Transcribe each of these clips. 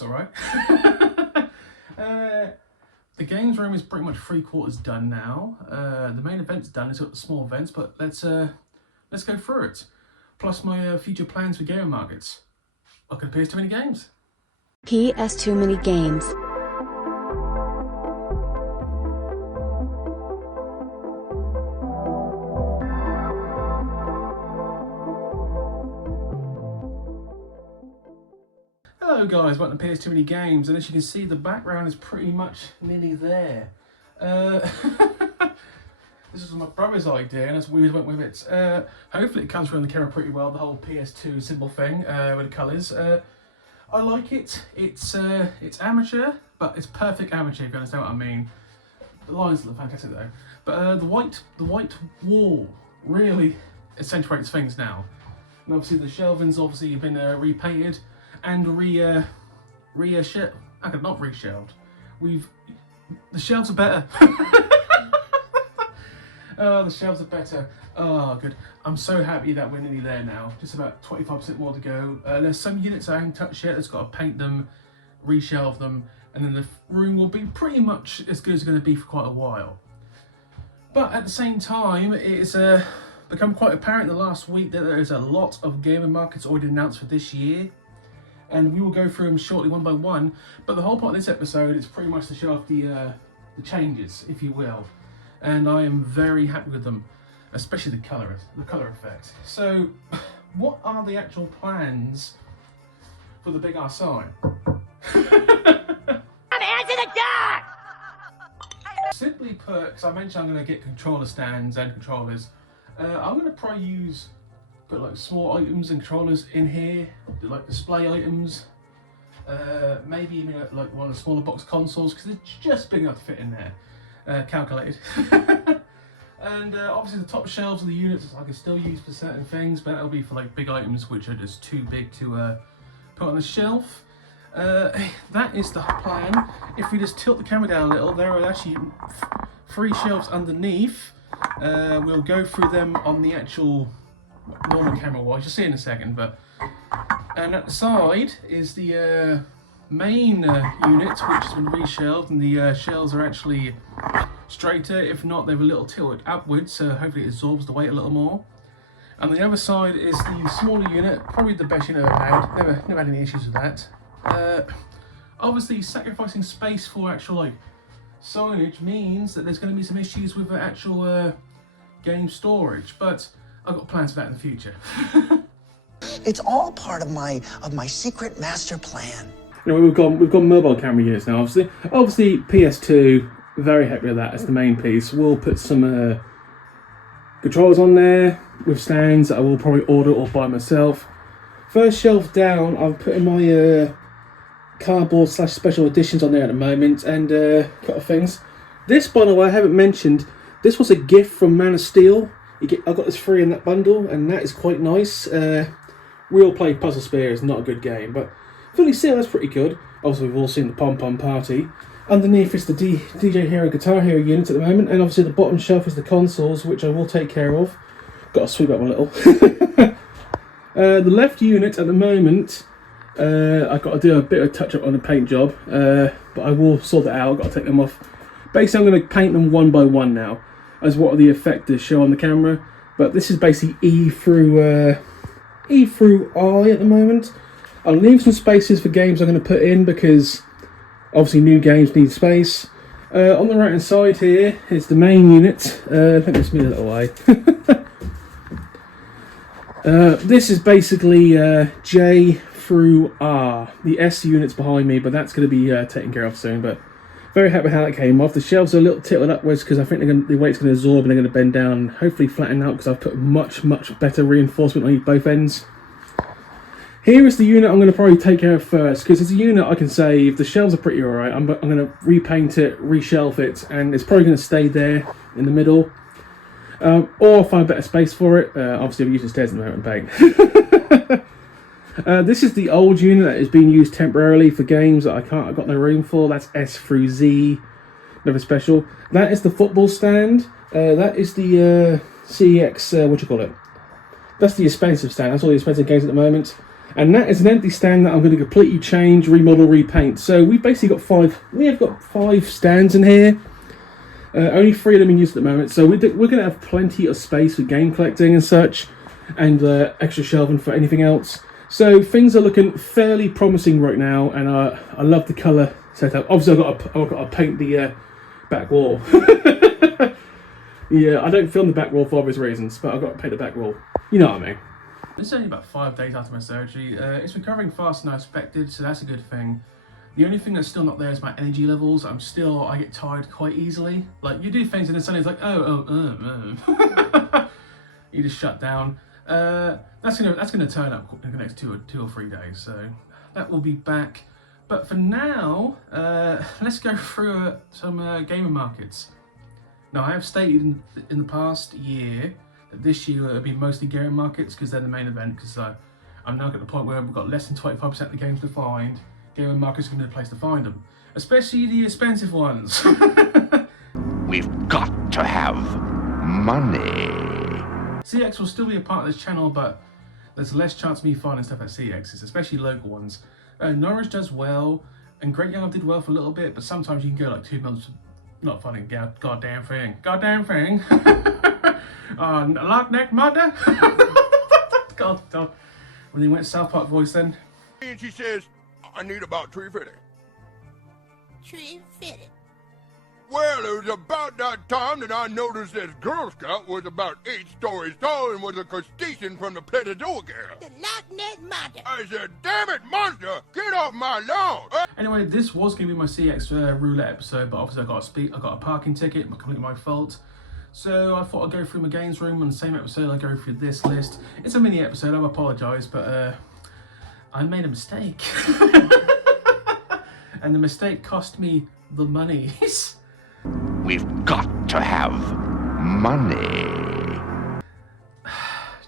looks alright. The games room is pretty much 3/4 done now. The main event's done. It's got the small events, but let's go through it. Plus my future plans for gaming markets. Look at PS2 Mini Games. PS2 Mini Games. Hello guys, welcome to PS2 Mini Games, and as you can see the background is pretty much nearly there. This was my brother's idea and we went with it. Hopefully it comes through on the camera pretty well, the whole PS2 symbol thing with the colours. I like it. It's amateur, but it's perfect amateur if you understand what I mean. The lines look fantastic though. But the white wall really accentuates things now. And obviously the shelving's obviously been repainted and not reshelved. The shelves are better. Oh, the shelves are better. Oh, good. I'm so happy that we're nearly there now. Just about 25% more to go. There's some units I haven't touched yet. I've got to paint them, reshelve them, and then the room will be pretty much as good as it's going to be for quite a while. But at the same time, it's become quite apparent in the last week that there is a lot of gaming markets already announced for this year. And we will go through them shortly one by one. But the whole point of this episode is pretty much to show off the changes, if you will. And I am very happy with them, especially the colour effect. So, what are the actual plans for the big ass sign? Answer the door! Simply put, because I mentioned I'm going to get controller stands and controllers, I'm going to probably put like small items and controllers in here, like display items, maybe even like one of the smaller box consoles because they're just big enough to fit in there. Calculated. And obviously the top shelves of the units I can still use for certain things, but that'll be for like big items which are just too big to put on the shelf. That is the plan. If we just tilt the camera down a little, there are actually 3 shelves underneath. We'll go through them on the actual normal camera wise, you'll see in a second, and at the side is the main unit which has been reshelved, and the shelves are actually straighter. If not, they're a little tilted upwards, so hopefully it absorbs the weight a little more. And the other side is the smaller unit, probably the best unit I've had. Never had any issues with that. Obviously sacrificing space for actual like signage means that there's going to be some issues with the actual game storage, but I've got plans for that in the future. It's all part of my secret master plan. You know, we've got mobile camera units now. Obviously PS2. Very happy with that. It's the main piece. We'll put some controllers on there with stands that I will probably order or buy myself. First shelf down, I've put in my cardboard / special editions on there at the moment, and a couple of things. This, by the way, I haven't mentioned. This was a gift from Man of Steel. I got this free in that bundle, and that is quite nice. Real play Puzzle Spear is not a good game, but fully sealed, that's pretty good. Obviously, we've all seen the Pom Pom Party. Underneath is the DJ Hero Guitar Hero unit at the moment, and obviously the bottom shelf is the consoles, which I will take care of. Got to sweep up a little. The left unit at the moment, I've got to do a bit of touch up on the paint job, but I will sort that out. I've got to take them off. Basically, I'm going to paint them one by one now, as what the effectors show on the camera. But this is basically E through I at the moment. I'll leave some spaces for games I'm going to put in because obviously new games need space. On the right hand side here is the main unit. Let me just move a little way. This is basically J through R. The S unit's behind me, but that's going to be taken care of soon. But very happy how that came off. The shelves are a little tilted upwards because I think the weight's going to absorb and they're going to bend down and hopefully flatten out because I've put much better reinforcement on both ends. Here is the unit I'm going to probably take care of first, because it's a unit I can save. The shelves are pretty alright. I'm going to repaint it, reshelf it, and it's probably going to stay there in the middle. Or I'll find a better space for it. Obviously I'm using stairs at the moment and paint. This is the old unit that is being used temporarily for games that I've got no room for. That's S through Z. Nothing special. That is the football stand. That is the CEX, what do you call it? That's the expensive stand. That's all the expensive games at the moment. And that is an empty stand that I'm going to completely change, remodel, repaint. So we've basically got five stands in here. Only 3 of them in use at the moment. So we're going to have plenty of space for game collecting and such, and extra shelving for anything else. So things are looking fairly promising right now, and I love the colour setup. Obviously, I've got to paint the back wall. Yeah, I don't film the back wall for obvious reasons, but I've got to paint the back wall. You know what I mean. It's only about 5 days after my surgery. It's recovering faster than I expected, so that's a good thing. The only thing that's still not there is my energy levels. I get tired quite easily. Like, you do things and then suddenly it's like, you just shut down. That's gonna turn up in the next two or 3 days, so that will be back. But for now, let's go through some gaming markets. Now, I have stated in the past year that this year it'll be mostly gaming markets because they're the main event. Because I'm now at the point where we've got less than 25% of the games to find. Gaming markets are going to be the place to find them, especially the expensive ones. We've got to have money. CX will still be a part of this channel, but there's less chance of me finding stuff at CXs, especially local ones. Norwich does well, and Great Yarmouth did well for a little bit, but sometimes you can go like 2 months not finding goddamn thing. Lock neck mother. God. When they went South Park voice then. And she says, I need about 350. 350. Well, it was about that time that I noticed this Girl Scout was about 8 stories tall and was a crustacean from the Platadoa girl. The Loch Ness Monster. I said, damn it, monster, get off my lawn. Anyway, this was going to be my CX roulette episode, but obviously I got a parking ticket, completely my fault. So I thought I'd go through my games room on the same episode. I go through this list. It's a mini episode, I apologise, but I made a mistake. And the mistake cost me the monies. We've got to have money.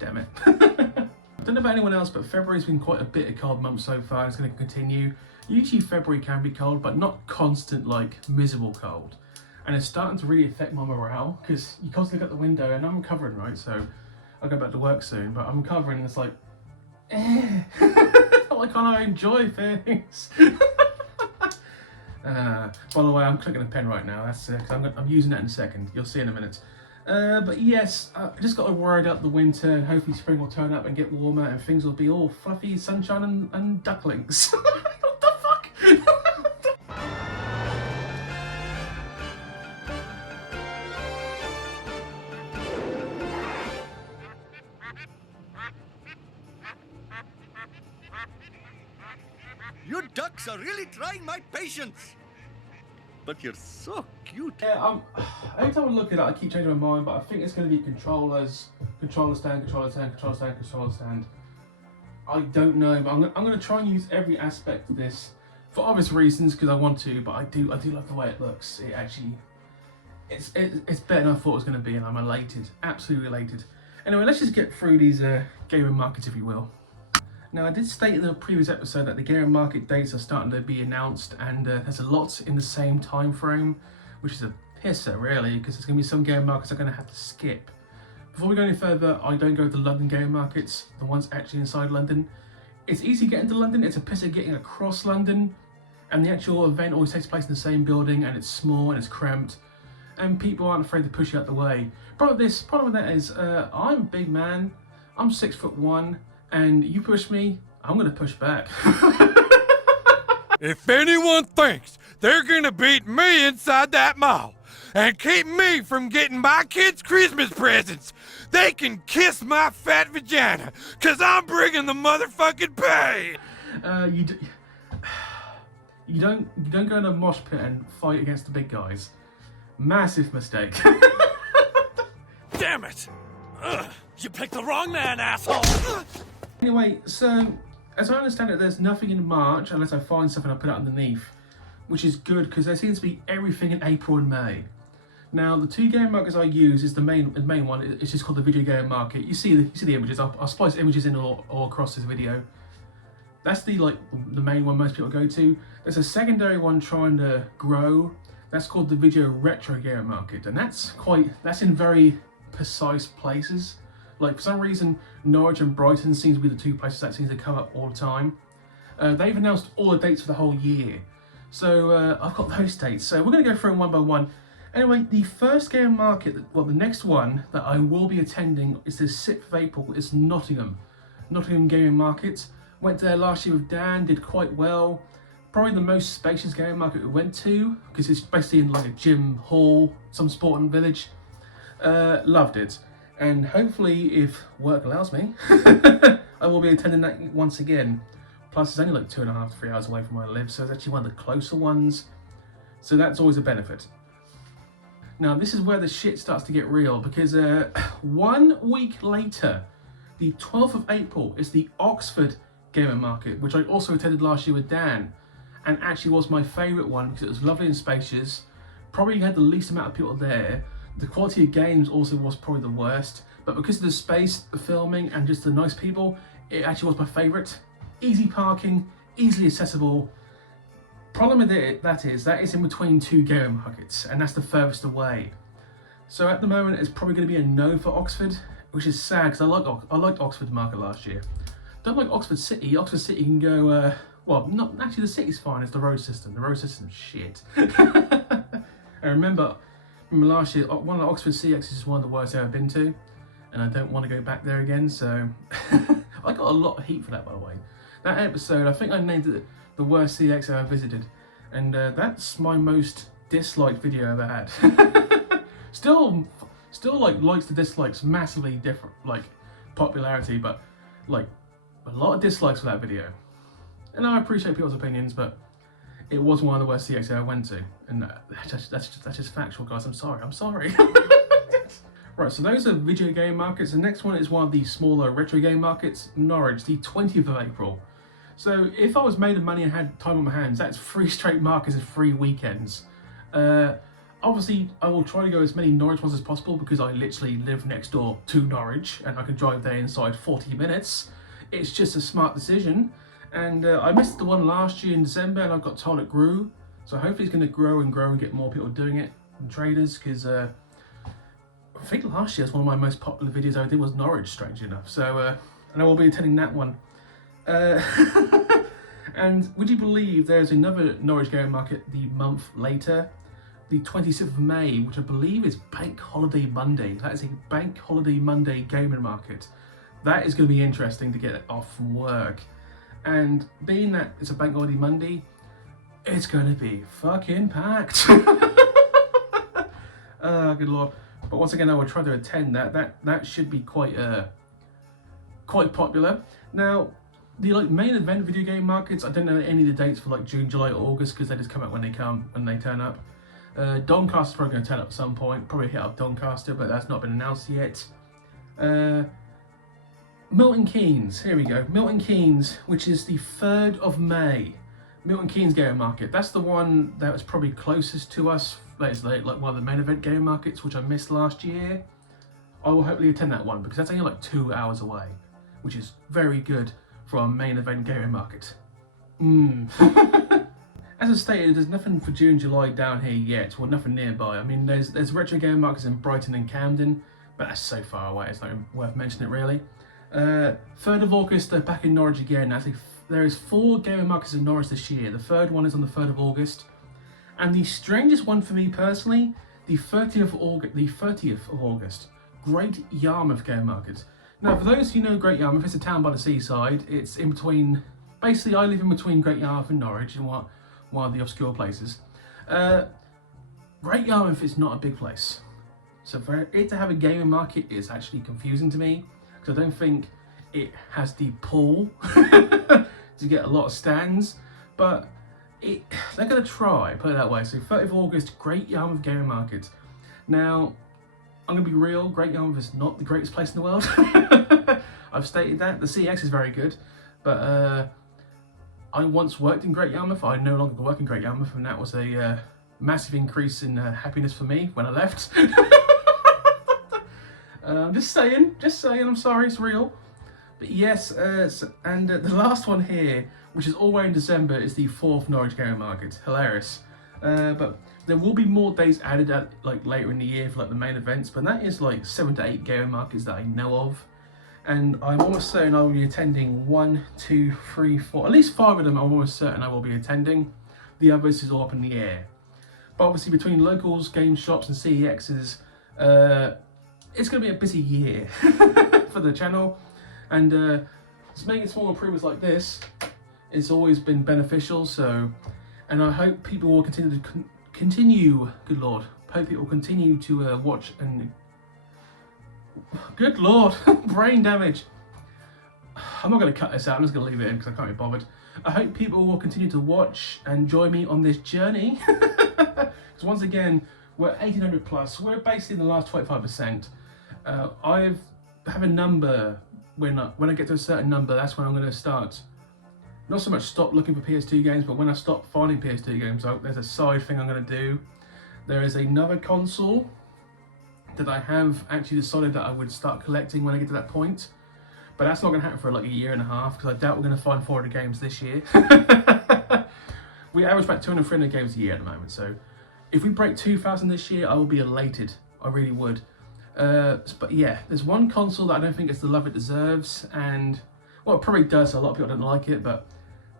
Damn it. I don't know about anyone else, but February's been quite a bit of cold month so far. It's going to continue. Usually February can be cold, but not constant, like miserable cold. And it's starting to really affect my morale because you constantly look out the window, and I'm recovering, right? So I'll go back to work soon, but I'm recovering and it's like, why can't I enjoy things? By the way, I'm clicking a pen right now. That's because I'm using that in a second. You'll see in a minute. But yes, I just got to ride out the winter, and hopefully spring will turn up and get warmer, and things will be all fluffy, sunshine, and ducklings. What the fuck? You ducks are really trying my patience. But you're so cute. Yeah, every time I look at it, I keep changing my mind, but I think it's going to be controller stand. I don't know, but I'm going to try and use every aspect of this for obvious reasons because I want to, but I do love the way it looks. It actually, it's better than I thought it was going to be, and I'm elated, absolutely elated. Anyway, let's just get through these gaming markets, if you will. Now, I did state in the previous episode that the gaming market dates are starting to be announced, and there's a lot in the same time frame, which is a pisser, really, because there's going to be some gaming markets I'm going to have to skip. Before we go any further, I don't go to the London gaming markets, the ones actually inside London. It's easy getting to London, it's a pisser getting across London, and the actual event always takes place in the same building, and it's small and it's cramped, and people aren't afraid to push you out the way. Problem with that is, I'm a big man, I'm 6'1", and you push me, I'm gonna push back. If anyone thinks they're gonna beat me inside that mall and keep me from getting my kids' Christmas presents, they can kiss my fat vagina, cause I'm bringing the motherfucking pay. You don't go in a mosh pit and fight against the big guys. Massive mistake. Damn it! You picked the wrong man, asshole! Anyway, so as I understand it, there's nothing in March unless I find something I put it underneath, which is good because there seems to be everything in April and May. Now, the 2 game markets I use is the main one. It's just called the video game market. You see the images. I'll splice images in all across this video. That's the main one most people go to. There's a secondary one trying to grow. That's called the video retro game market, and that's in very precise places. Like, for some reason, Norwich and Brighton seem to be the two places that seems to come up all the time. They've announced all the dates for the whole year. So I've got those dates. So we're going to go through them one by one. Anyway, the first game market, well, the next one that I will be attending is the 6th of April. It's Nottingham Gaming Market. Went there last year with Dan, did quite well. Probably the most spacious gaming market we went to, because it's basically in like a gym, hall, some sporting village. Loved it. And hopefully, if work allows me, I will be attending that once again. Plus, it's only like 2.5 to 3 hours away from where I live, so it's actually one of the closer ones. So that's always a benefit. Now, this is where the shit starts to get real, because 1 week later, the 12th of April, is the Oxford Gaming Market, which I also attended last year with Dan, and actually was my favourite one because it was lovely and spacious. Probably had the least amount of people there. The quality of games also was probably the worst, but because of the space, the filming, and just the nice people, it actually was my favourite. Easy parking, easily accessible. Problem with it, that is in between 2 gaming markets, and that's the furthest away. So at the moment, it's probably going to be a no for Oxford, which is sad because I liked Oxford Market last year. Don't like Oxford City. Oxford City can go, well, not actually, the city's fine, it's the road system. The road system's shit. I remember last year, one of the Oxford CXs is one of the worst I've ever been to, and I don't want to go back there again, so I got a lot of heat for that, by the way. That episode, I think I named it the worst CX I ever visited, and that's my most disliked video I ever had. still like likes to dislikes massively different, like popularity, but like a lot of dislikes for that video. And I appreciate people's opinions, but it was one of the worst CX I ever went to, and that's just factual, guys. I'm sorry. Right, so those are video game markets. The next one is one of the smaller retro game markets, Norwich, the 20th of April. So if I was made of money and had time on my hands, that's 3 straight markets and 3 weekends. Obviously, I will try to go as many Norwich ones as possible because I literally live next door to Norwich and I can drive there inside 40 minutes. It's just a smart decision. And I missed the one last year in December and I got told it grew. So hopefully it's going to grow and get more people doing it and traders, because I think last year was one of my most popular videos I did was Norwich, strangely enough. So, and I will be attending that one. And would you believe there's another Norwich Gaming Market the month later, the 26th of May, which I believe is Bank Holiday Monday. That is a Bank Holiday Monday gaming market. That is going to be interesting to get off from work. And being that it's a Bank Holiday Monday, it's going to be fucking packed. Good lord. But once again, I will try to attend that. That should be quite popular. Now, the main event video game markets, I don't know any of the dates for June, July, or August, because they just come out when they turn up. Doncaster's probably going to turn up at some point. Probably hit up Doncaster, but that's not been announced yet. Milton Keynes, here we go. Milton Keynes, which is the 3rd of May. Milton Keynes Game Market. That's the one that was probably closest to us. It's like one of the main event game markets, which I missed last year. I will hopefully attend that one because that's only 2 hours away, which is very good for our main event gaming market. As I stated, there's nothing for June, July down here yet, or nothing nearby. I mean, there's retro game markets in Brighton and Camden, but that's so far away, it's not worth mentioning it really. 3rd of August, they're back in Norwich again. There is 4 gaming markets in Norwich this year. The 3rd one is on the 3rd of August. And the strangest one for me personally, the 30th of August, Great Yarmouth Game Market. Now, for those who know Great Yarmouth, it's a town by the seaside. It's in between, basically I live in between Great Yarmouth and Norwich, in one of the obscure places. Great Yarmouth is not a big place. So for it to have a gaming market is actually confusing to me, because I don't think it has the pull to get a lot of stands, but they're going to try, put it that way. So 30th of August, Great Yarmouth Gaming Market. Now, I'm going to be real, Great Yarmouth is not the greatest place in the world. I've stated that. The CX is very good, but I once worked in Great Yarmouth. I no longer work in Great Yarmouth, and that was a massive increase in happiness for me when I left. Just saying, I'm sorry, it's real. But yes, and the last one here, which is all the way in December, is the 4th Norwich Gaming Market. Hilarious. But there will be more days added at later in the year for the main events, but that is 7 to 8 gaming markets that I know of. and I'm almost certain I will be attending 1, 2, 3, 4, at least 5 of them. I'm almost certain I will be attending. The others is all up in the air. But obviously between locals, game shops and CEXs, it's going to be a busy year for the channel, and just making small improvements like this, it's always been beneficial. So, and I hope people will continue to continue. Good Lord, hope people will continue to watch and. Good Lord, brain damage. I'm not going to cut this out. I'm just going to leave it in because I can't be bothered. I hope people will continue to watch and join me on this journey. Because once again, we're 1800 plus. We're basically in the last 25%. I have a number. When I get to a certain number, that's when I'm going to start. Not so much stop looking for PS2 games, but when I stop finding PS2 games, there's a side thing I'm going to do. There is another console that I have actually decided that I would start collecting when I get to that point. But that's not going to happen for like a year and a half, because I doubt we're going to find 400 games this year. We average about 200, 300 games a year at the moment, so if we break 2,000 this year, I will be elated. I really would. But yeah, there's one console that I don't think gets the love it deserves, and well, it probably does. A lot of people don't like it, but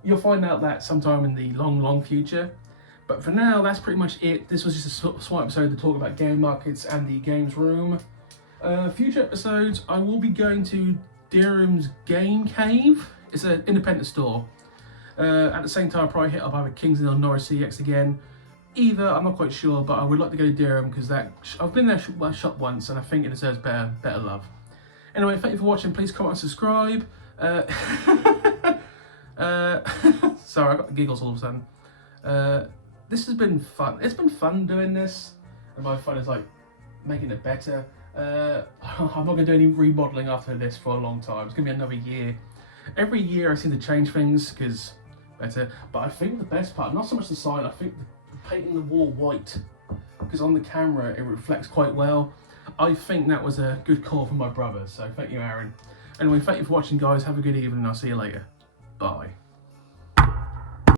you'll find out that sometime in the long future. But for now, that's pretty much it. This was just a small episode to talk about game markets and the games room. Future episodes, I will be going to Dirham's Game Cave. It's an independent store. At the same time, I'll probably hit up either Kingston or Norwich CX again. Either, I'm not quite sure, but I would like to go to Dirham because I've been there shop once and I think it deserves better love. Anyway, thank you for watching. Please comment and subscribe. Sorry, I got the giggles all of a sudden. This has been fun. It's been fun doing this, and my fun is like making it better. I'm not going to do any remodeling after this for a long time. It's going to be another year. Every year I seem to change things because better. But I think the best part, not so much the sign, I think painting the wall white, because on the camera it reflects quite well. I think that was a good call from my brother. So thank you, Aaron. Anyway, thank you for watching, guys. Have a good evening. I'll see you later. Bye.